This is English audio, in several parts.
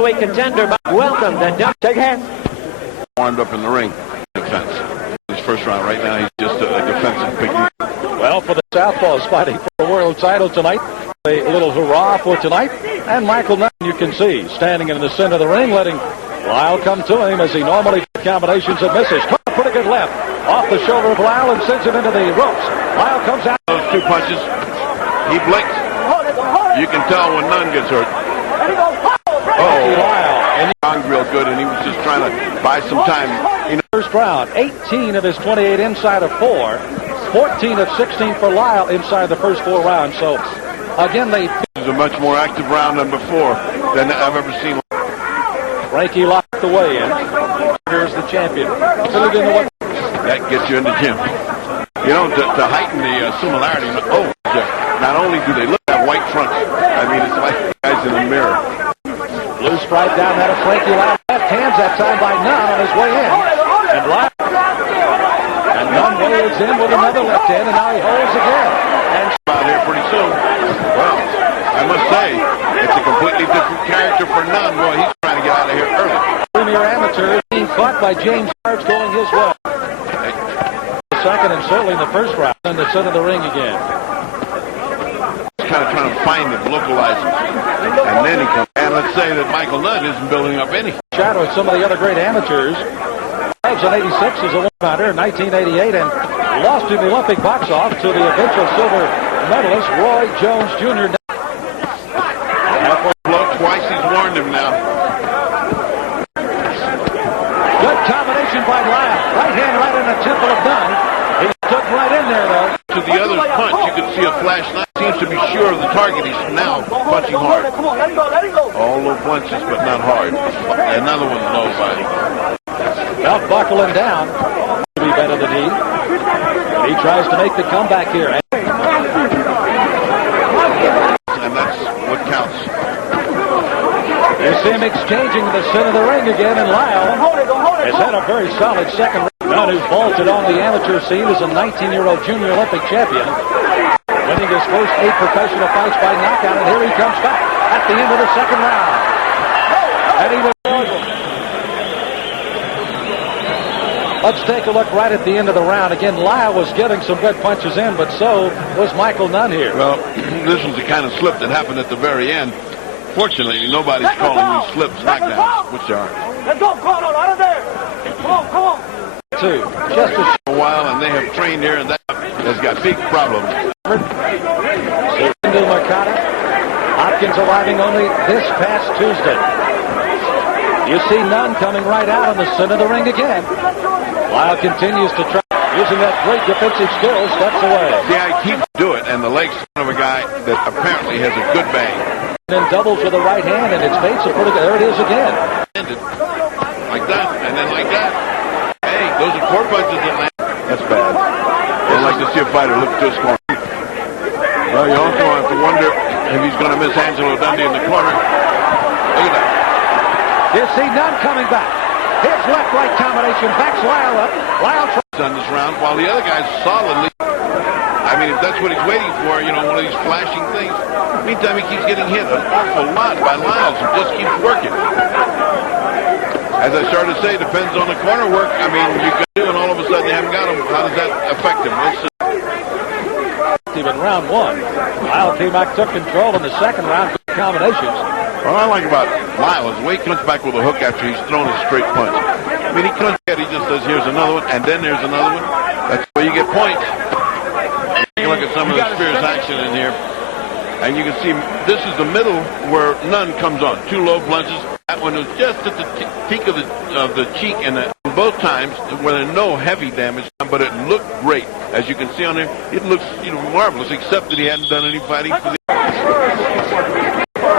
contender, but welcome to Take hands. Warmed up in the ring. Defense. His first round right now, he's just a defensive picking. Well, for the Southpaws fighting for a world title tonight, a little hurrah for tonight. And Michael Nunn, you can see, standing in the center of the ring, letting Lyle come to him as he normally does combinations and misses. Pretty good left off the shoulder of Lyle and sends him into the ropes. Lyle comes out. Those two punches, he blinks. You can tell when Nunn gets hurt. Lyle. And Hung real good, and he was just trying to buy some time. First round, 18 of his 28 inside of 4. 14 of 16 for Lyle inside the first 4 rounds. So, again, This is a much more active round than before than I've ever seen. Frankie locked the way in. Here's the champion. That gets you in the gym. You know, to heighten the similarity. Not only do they look at white fronts, I mean, it's like guys in the mirror. Blue stripe down that of Frankie Liles. Left hands that time by Nunn on his way in. And Liles. And Nunn wades in with another left hand, and now he holds again. And out here pretty soon. Well, I must say, it's a completely different character for Nunn. Well, he's trying to get out of here early. Premier amateur being caught by James Hards going his way. The second and certainly in the first round in the center of the ring again. He's kind of trying to find him, localize him. And then he comes. And let's say that Michael Nunn isn't building up any. Shadow of some of the other great amateurs. Lives in 86 as a one-pounder in 1988 and lost in the Olympic box-off to the eventual silver medalist Roy Jones Jr. Blow twice, he's warned him now. Good combination by Lyle. Right hand right in the temple of Nunn. He took right in there, though. To the other's punch, you can see a flash. Nunn seems to be sure of the target. He's now punching hard. All low punches, but not hard. Another one's low by. Belt buckling down. To be better than he. But he tries to make the comeback here. And that's what counts. You see him exchanging the center of the ring again, and Lyle has had a very solid second round. Nunn, who's vaulted on the amateur scene, is a 19-year-old junior Olympic champion, winning his first 8 professional fights by knockout, and here he comes back at the end of the second round. And he was. Let's take a look right at the end of the round. Again, Lyle was getting some good punches in, but so was Michael Nunn here. Well, this was the kind of slip that happened at the very end. Fortunately, nobody's calling these slips knockdowns, which are. Let's go, come on, out of there. Come on. Two. Just a while, and they have trained here, and that has got big problems. Into Mercado. Hopkins arriving only this past Tuesday. You see Nunn coming right out on the center of the ring again. Lyle continues to try, using that great defensive skill, steps away. See, I keep do it, and the leg's of a guy that apparently has a good bang. And then doubles with the right hand, and it's made some pretty good. There it is again. Like that, and then like that. Hey, those are 4 punches that land. That's bad. I'd like to see a fighter look to his corner. Well, you also have to wonder if he's going to miss Angelo Dundee in the corner. Look at that. You see Nunn coming back. His left-right combination backs Lyle up. Lyle tries on this round, while the other guy's solidly. I mean, if that's what he's waiting for, you know, one of these flashing things. Meantime, he keeps getting hit an awful lot by Lyles, who just keeps working. As I started to say, depends on the corner work. I mean, you can do, and all of a sudden you haven't got him. How does that affect him? Even round 1. Lyle came back, took control in the second round. Good combinations. What I like about Lyle is the way he comes back with a hook after he's thrown a straight punch. I mean, he comes back, he just says, here's another one, and then there's another one. That's where you get points. Take a look at some of the fierce action in here. And you can see this is the middle where Nunn comes on. 2 low plunges. That one was just at the peak of the cheek, and both times where there's no heavy damage, but it looked great. As you can see on there, it looks marvelous, except that he hadn't done any fighting for the.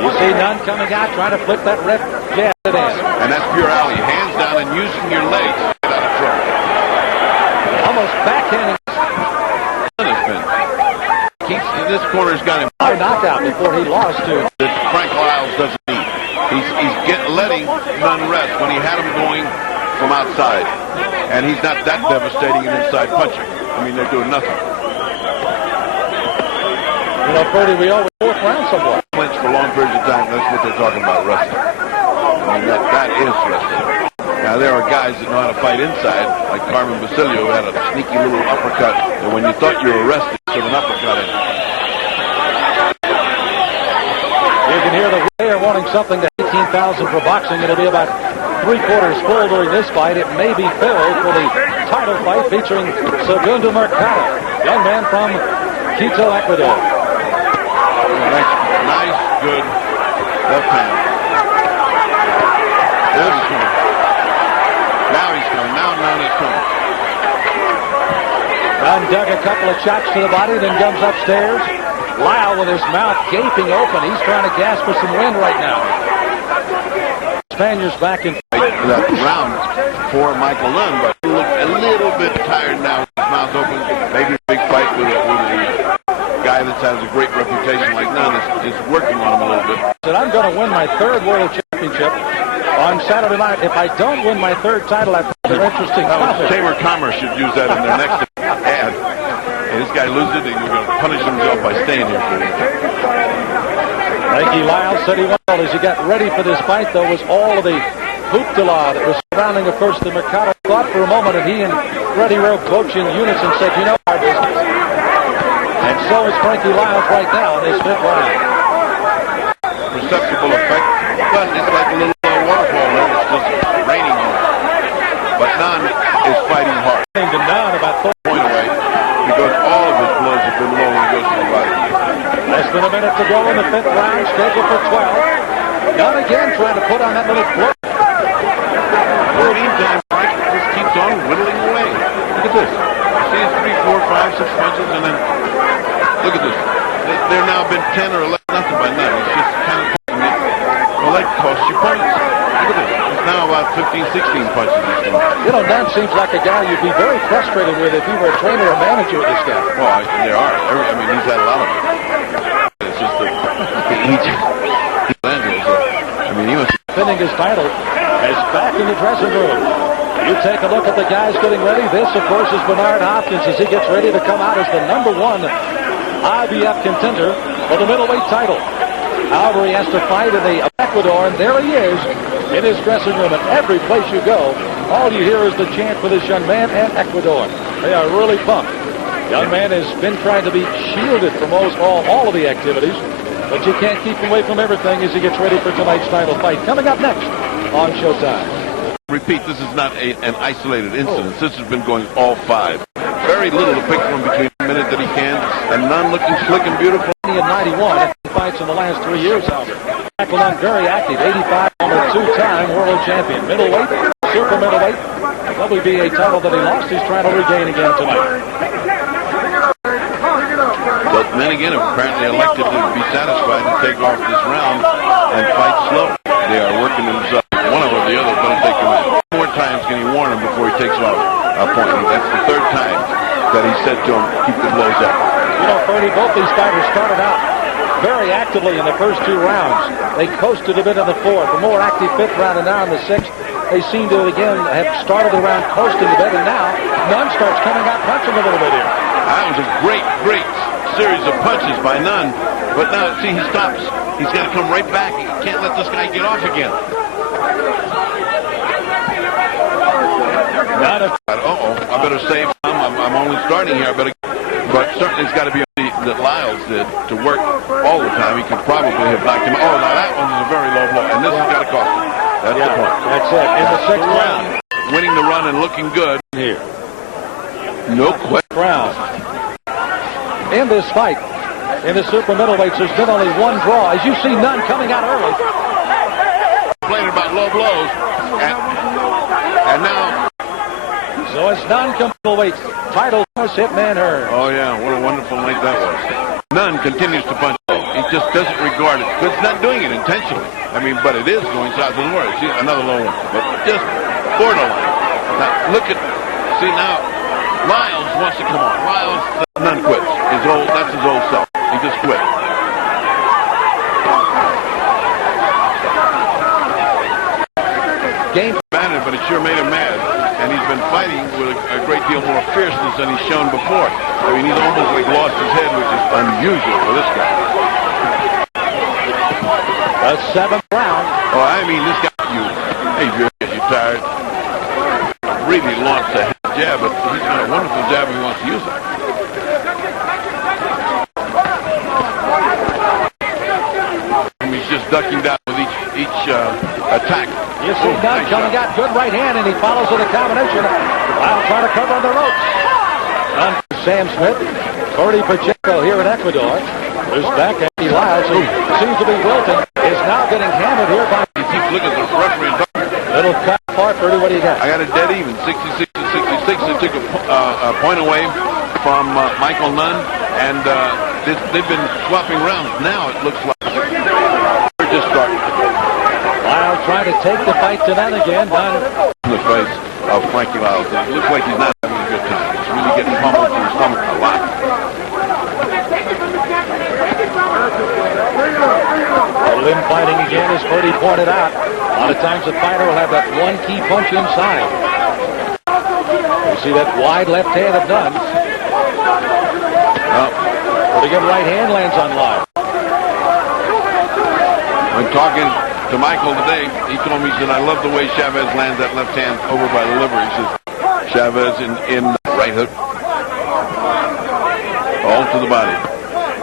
You see Nunn coming out, trying to flip that left jab in. And that's pure alley. Hands down and using your legs to get out of trouble. Almost backhanding. This corner's got him. Knockout before he lost to. Frank Liles doesn't need. He's letting Nunn rest when he had him going from outside. And he's not that devastating an inside puncher. I mean, they're doing nothing. You know, Purdy, we always 4th round somewhat. Clinch for long periods of time. That's what they're talking about, wrestling. Now, there are guys that know how to fight inside, like Carmen Basilio, who had a sneaky little uppercut, and when you thought you were arrested, took an uppercut in. You can hear the player wanting something to 18,000 for boxing. It'll be about 3/4 full during this fight. It may be filled for the title fight featuring Segundo Mercado, young man from Quito, Ecuador. Nice, good left hand. Now he's coming. Now Nunn is coming. Nunn dug a couple of shots to the body, then comes upstairs. Lyle with his mouth gaping open. He's trying to gasp for some wind right now. Spaniards back in that round for Michael Nunn, but he looked a little bit tired now with his mouth open. Maybe a big fight with a guy that has a great reputation like Nunn is working on him a little bit. Said, I'm going to win my third world championship on Saturday night. If I don't win my third title, I think they're interesting. Chamber of Commerce should use that in their next ad. This guy loses it, he's going to punish himself by staying here for it. Frankie Liles said he won. As he got ready for this fight, though, was all of the hoopla that was surrounding, of course, the Mercado. Thought for a moment, and he and Freddie wrote both in unison, said, you know our business. And so is Frankie Liles right now in this fifth round. Perceptible effect, but it's like a little waterfall there. It's just raining on it. But Nunn is fighting hard. To Nunn about 4 point away because all of his blows have been low when he goes to the body. Less than a minute to go in the fifth round, scheduled for 12. Nunn again trying to put on that little floor. In the meantime, Mike just keeps on whittling away. Look at this. See, it's 3, 4, 5, 6 punches, and then look at this. There now been 10 or 11 nothing by Nunn. It's just kind of poking it. Well, that costs you points. Look at this. It's now about 15, 16 punches. You know, Nunn seems like a guy you'd be very frustrated with if you were a trainer or manager of this guy. Well, there are. I mean, he's had a lot of them. It's just that he must defending his title is back in the dressing room. You take a look at the guys getting ready. This, of course, is Bernard Hopkins as he gets ready to come out as the #1 IBF contender for the middleweight title. However, he has to fight in the Ecuador, and there he is in his dressing room. And every place you go, all you hear is the chant for this young man and Ecuador. They are really pumped. Young man has been trying to be shielded from all of the activities, but you can't keep him away from everything as he gets ready for tonight's title fight. Coming up next on Showtime. Repeat, this is not an isolated incident. This has been going all 5. Very little to pick from between the minute that he can, and Nunn looking slick and beautiful. In 91 fights in the last 3 years, however. Michael Nunn very active, 85, former 2-time world champion. Middleweight, super middleweight, WBA title that he lost, he's trying to regain again tonight. But then again, apparently elected to be satisfied and take off this round and fight slow. They are working themselves, one over the other, going to take him out. 4 times can he warn him before he takes off a point. That's the 3rd time that he said to him, keep the blows up. You know, Ferdy, both these fighters started out very actively in the first 2 rounds. They coasted a bit in the 4th, a more active 5th round, and now in the 6th, they seem to again have started the round coasting a bit, and now Nunn starts coming out punching a little bit here. That was a great series of punches by Nunn, but now, see, he stops. He's got to come right back. He can't let this guy get off again. I better save time. I'm only starting here. But certainly it's got to be that Liles did to work all the time. He could probably have knocked him. Oh, now that one is a very low blow, and this has got to cost him. That's the point. That's it. In the 6th round, winning the run and looking good here. No question. Round. In this fight, in the super middleweights, there's been only 1 draw. As you see, Nunn coming out early. Complaining about low blows, and now. So it's Nunn middleweight title was Hitman Hearn. Oh yeah, what a wonderful night that was. Nunn continues to punch. He just doesn't regard it because he's not doing it intentionally. I mean, but it is going south of the north. See, another low one, but just borderline. Now look at, see now, Liles wants to come on. Liles, Nunn quits. That's his old self. He just quit. Game battered, but it sure made him mad. And he's been fighting with a great deal more fierceness than he's shown before. I mean, he's almost like lost his head, which is unusual for this guy. The 7th round. Oh, I mean, this guy, hey, you're tired. attack. You see Nunn coming out, good right hand, and he follows with a combination. Lyle trying to cover on the ropes. Nunn for Sam Smith. Cody Pacheco here in Ecuador. Who's back at Liles, who seems to be wilting, is now getting hammered here by... He keeps looking at the referee. Little cut apart, Purdy. What do you got? I got it dead even, 66 to 66. They took a point away from Michael Nunn, and they've been swapping rounds. Now it looks like they're just starting. Lyle trying to take the fight to Nunn again. Nunn in the face of Frankie Liles. It looks like he's not having a good time. He's really getting pummeled to his stomach a lot. Limb fighting again, as Purdy pointed out. A lot of times the fighter will have that one key punch inside. You see that wide left hand of Nunn. Pretty good right hand lands on Lyle. When talking to Michael today, he told me, he said, I love the way Chavez lands that left hand over by the liver. He says, Chavez in right hook. All to the body.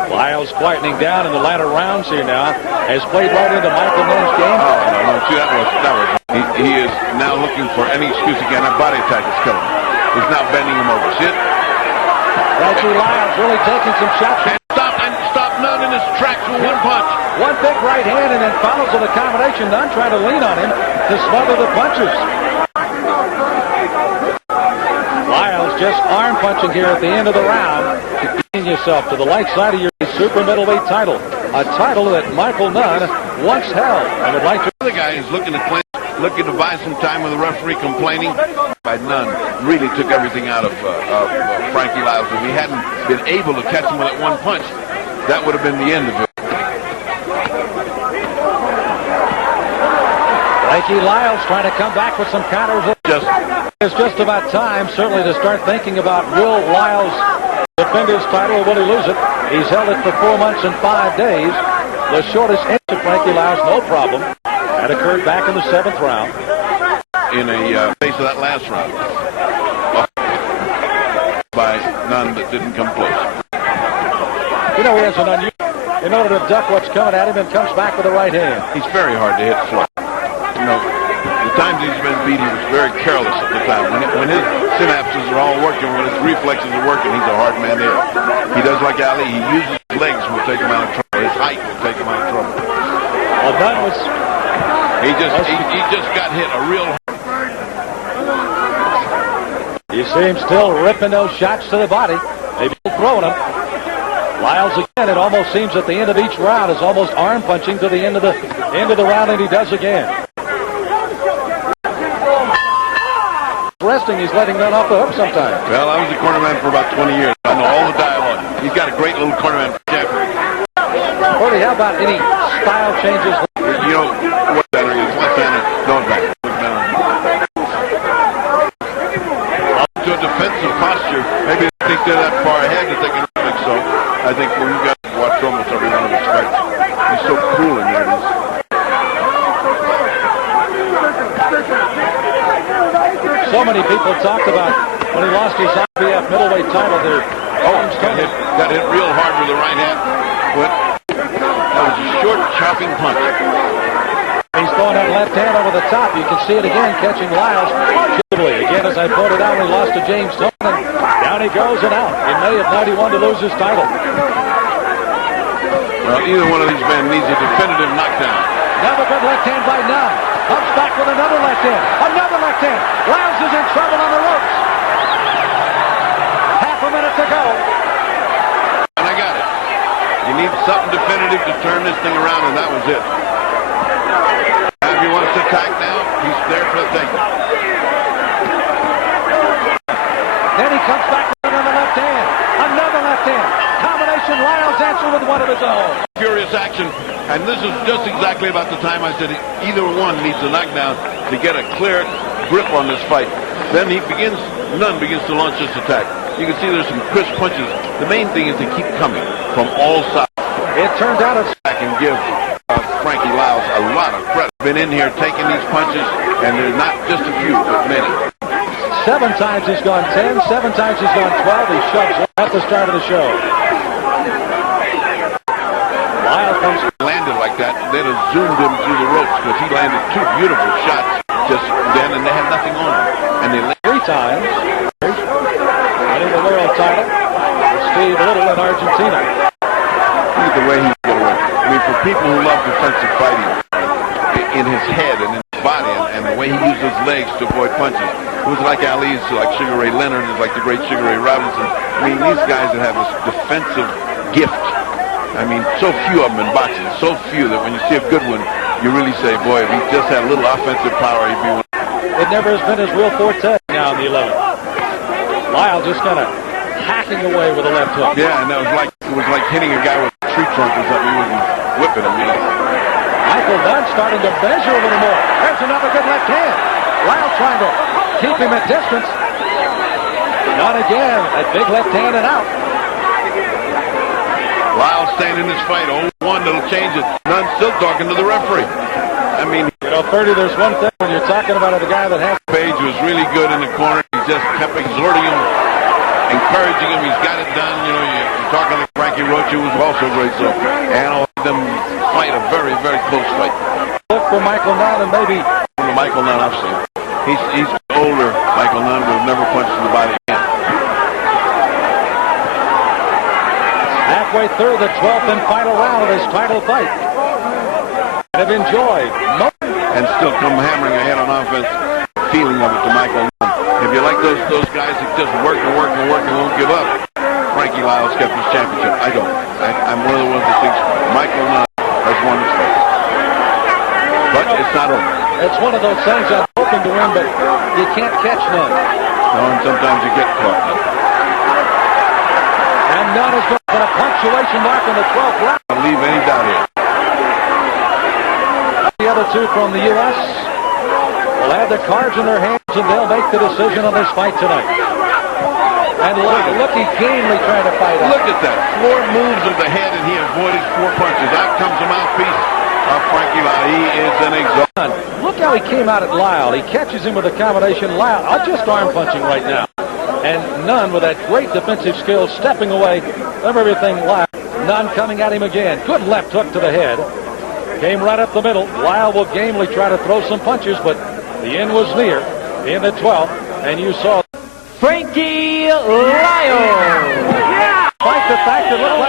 Lyles quietening down in the latter rounds here now. Has played right into Michael Nunn's game. Oh, no. See, that was. He is now looking for any excuse again. That body attack is killing him. He's now bending him over. See it? Frankie Liles really taking some shots. And stop Nunn in his tracks with one punch. One big right hand and then follows with a combination. Nunn trying to lean on him to smother the punches. Liles just arm punching here at the end of the round to gain yourself to the light side of your super middleweight title. A title that Michael Nunn once held and would like to... The other guy is looking to buy some time with the referee complaining. By Nunn really took everything out of Frankie Liles. If he hadn't been able to catch him with that one punch, that would have been the end of it. Frankie Liles trying to come back with some counters. It's just about time, certainly, to start thinking about will Liles defend his title or will he lose it? He's held it for 4 months and 5 days. The shortest end of Frankie Liles, no problem. That occurred back in the 7th round. In a face of that last round. By Nunn that didn't come close. You know, he has an unusual... In order to duck what's coming at him, and comes back with the right hand. He's very hard to hit flush. You know, the times he's been beat, he was very careless at the time. When his synapses are all working, when his reflexes are working, he's a hard man to hit. He does like Ali. He uses his legs will take him out of trouble. His height will take him out of trouble. Well, that was... He just got hit a real... You see him still ripping those shots to the body. Maybe throwing them. Liles again, it almost seems at the end of each round is almost arm punching to the end of the round, and he does again. Resting, he's letting Nunn off the hook sometimes. Well, I was a cornerman for about 20 years. I know all the dialogue. He's got a great little cornerman for Jeffrey. Cody, how about any style changes? You know, what's better? He's left-handed. Going back. Look down. To a defensive posture. Maybe they think they're that far ahead that they can think so. I think when you got to watch almost every one of his fights, he's so cool in there. So many people talked about when he lost his IBF middleweight title there. Got hit real hard with the right hand. But that was a short chopping punch. He's throwing that left hand over the top. You can see it again, catching Liles. Again, as I pointed out, he lost to James Tone. Down he goes and out in May of '91 to lose his title. Well, either one of these men needs a definitive knockdown. Another good left hand by Nunn. Comes back with another left hand. Another left hand. Liles is in trouble on the ropes. Half a minute to go. And I got it. You need something definitive to turn this thing around, and that was it. Now, if he wants to attack now, he's there for the taking. Then he comes back with another left hand. Another left hand. Combination. Liles answer with one of his own. Furious action. And this is just exactly about the time I said either one needs a knockdown to get a clear grip on this fight. Then Nunn begins to launch this attack. You can see there's some crisp punches. The main thing is to keep coming from all sides. It turned out I can give Frankie Liles a lot of credit. Been in here taking these punches, and they're not just a few, but many. 7 times he's gone 10, 7 times he's gone 12. He shoves at the start of the show. Liles comes landed like that. they'd have zoomed him through the ropes because he landed 2 beautiful shots just then, and they had nothing on him. And they 3 times, winning the world title with Steve Little in Argentina. Look at the way he got away. I mean, for people who love defensive fighting, in his head and in his body, and the way he used his legs to avoid punches, it was like Ali's, like Sugar Ray Leonard, is like the great Sugar Ray Robinson. I mean, these guys that have this defensive gift. I mean, so few of them in boxing, so few that when you see a good one, you really say, boy, if he just had a little offensive power, he'd be one. It never has been his real forte now in the 11th. Lyle just kind of hacking away with a left hook. Yeah, and it was like hitting a guy with a tree trunk or something. He wasn't whipping him. Michael Nunn starting to measure a little more. There's another good left hand. Lyle trying to keep him at distance. Not again. A big left hand and out. Lyle staying in this fight. 0-1, that'll change it. Nunn still talking to the referee. I mean, 30, there's one thing when you're talking about a guy that has... Page was really good in the corner. He just kept exhorting him, encouraging him. He's got it done. You know, you're talking to Frankie Roach, who was also great. So, and I'll let them fight a very, very close fight. Look for Michael Nunn and maybe... The Michael Nunn I've seen. He's older. Michael Nunn will never punch in the body again. Halfway through the 12th and final round of this title fight. Have enjoyed. And still come hammering ahead on offense. Feeling of it to Michael Nunn. If you like those guys that just work and work and work and won't give up, Frankie Liles kept his championship. I don't. I'm one of the ones that thinks Michael Nunn has won this fight. But it's not over. It's one of those things I'm hoping to win, but you can't catch Nunn. No, and sometimes you get caught. And Nunn is going to put a punctuation mark in the 12th round. Don't leave any doubt here. The other two from the U.S. will have their cards in their hands, and they'll make the decision on this fight tonight. And look, he gamely trying to fight out. Look at that. 4 moves of the head, and he avoided 4 punches. Out comes a mouthpiece of Frankie Lyle. He is an exhausted. Look how he came out at Lyle. He catches him with a combination. Lyle, just arm punching right now. And Nunn with that great defensive skill, stepping away from everything Lyle. Nunn coming at him again. Good left hook to the head. Came right up the middle. Lyle will gamely try to throw some punches, but the end was near in the 12th, and you saw Frankie Liles.